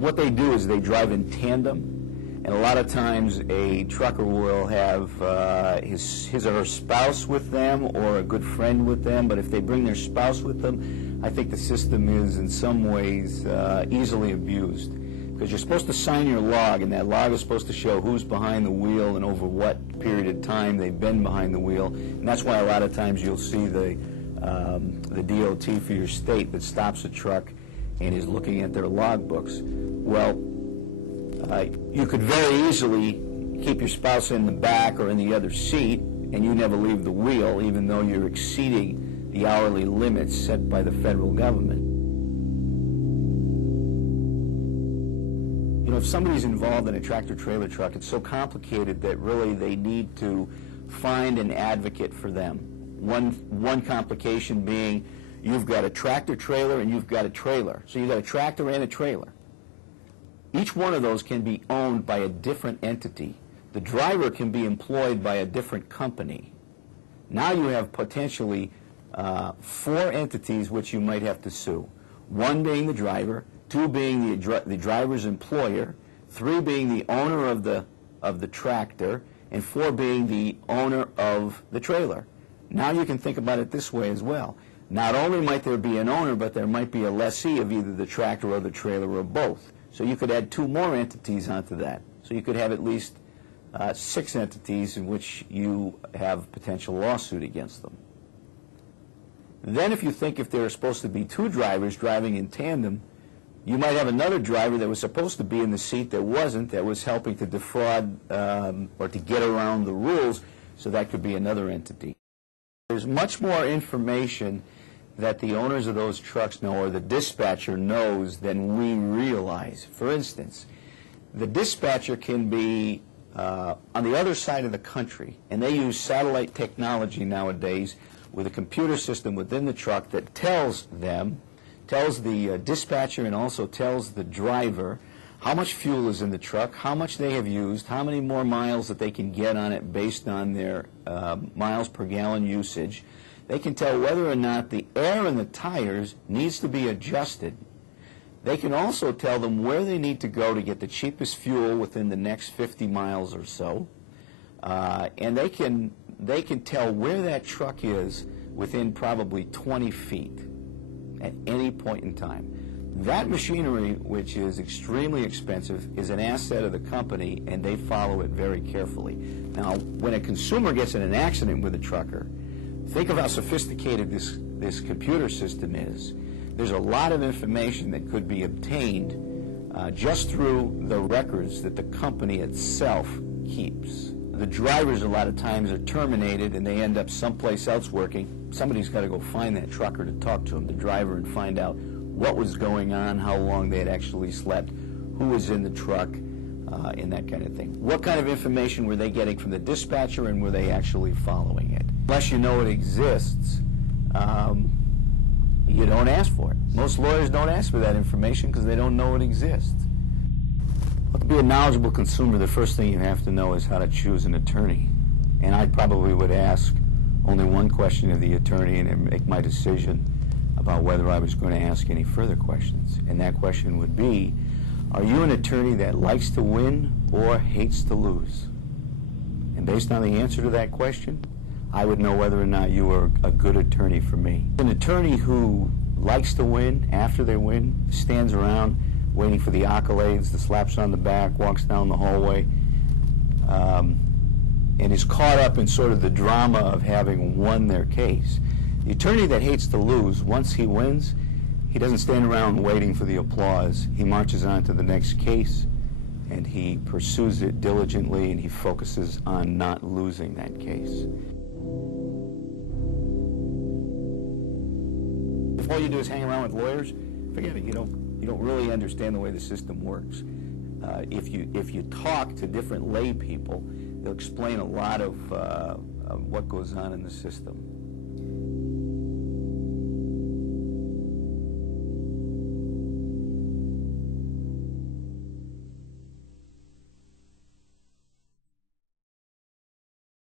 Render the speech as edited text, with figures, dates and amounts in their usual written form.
what they do is they drive in tandem. And a lot of times a trucker will have his or her spouse with them or a good friend with them, but if they bring their spouse with them, I think the system is in some ways easily abused. Because you're supposed to sign your log, and that log is supposed to show who's behind the wheel and over what period of time they've been behind the wheel. And that's why a lot of times you'll see the DOT for your state that stops a truck and is looking at their log books. Well, you could very easily keep your spouse in the back or in the other seat, and you never leave the wheel, even though you're exceeding the hourly limits set by the federal government. You know, if somebody's involved in a tractor-trailer truck, it's so complicated that really they need to find an advocate for them. One complication being you've got a tractor-trailer and you've got a trailer. So you've got a tractor and a trailer. Each one of those can be owned by a different entity. The driver can be employed by a different company. Now you have potentially 4 entities which you might have to sue. 1 being the driver, 2 being the driver's employer, 3 being the owner of the tractor, and 4 being the owner of the trailer. Now you can think about it this way as well. Not only might there be an owner, but there might be a lessee of either the tractor or the trailer or both. So you could add 2 more entities onto that. So you could have at least 6 entities in which you have potential lawsuit against them. Then if you think if there are supposed to be 2 drivers driving in tandem, you might have another driver that was supposed to be in the seat that wasn't, that was helping to defraud or to get around the rules, so that could be another entity. There's much more information that the owners of those trucks know or the dispatcher knows than we realize. For instance, the dispatcher can be on the other side of the country, and they use satellite technology nowadays with a computer system within the truck that tells the dispatcher and also tells the driver how much fuel is in the truck, how much they have used, how many more miles that they can get on it based on their miles per gallon usage. They can tell whether or not the air in the tires needs to be adjusted. They can also tell them where they need to go to get the cheapest fuel within the next 50 miles or so. And they can tell where that truck is within probably 20 feet at any point in time. That machinery, which is extremely expensive, is an asset of the company, and they follow it very carefully. Now, when a consumer gets in an accident with a trucker, think of how sophisticated this computer system is. There's a lot of information that could be obtained just through the records that the company itself keeps. The drivers a lot of times are terminated and they end up someplace else working. Somebody's got to go find that trucker to talk to him, the driver, and find out what was going on, how long they had actually slept, who was in the truck, and that kind of thing. What kind of information were they getting from the dispatcher, and were they actually following it? Unless you know it exists, you don't ask for it. Most lawyers don't ask for that information because they don't know it exists. Well, to be a knowledgeable consumer, the first thing you have to know is how to choose an attorney. And I probably would ask only one question of the attorney and make my decision about whether I was going to ask any further questions. And that question would be, are you an attorney that likes to win or hates to lose? And based on the answer to that question, I would know whether or not you are a good attorney for me. An attorney who likes to win after they win, stands around waiting for the accolades, the slaps on the back, walks down the hallway, and is caught up in sort of the drama of having won their case. The attorney that hates to lose, once he wins, he doesn't stand around waiting for the applause. He marches on to the next case, and he pursues it diligently, and he focuses on not losing that case. If all you do is hang around with lawyers, forget it. You don't really understand the way the system works. If you talk to different lay people, they'll explain a lot of what goes on in the system.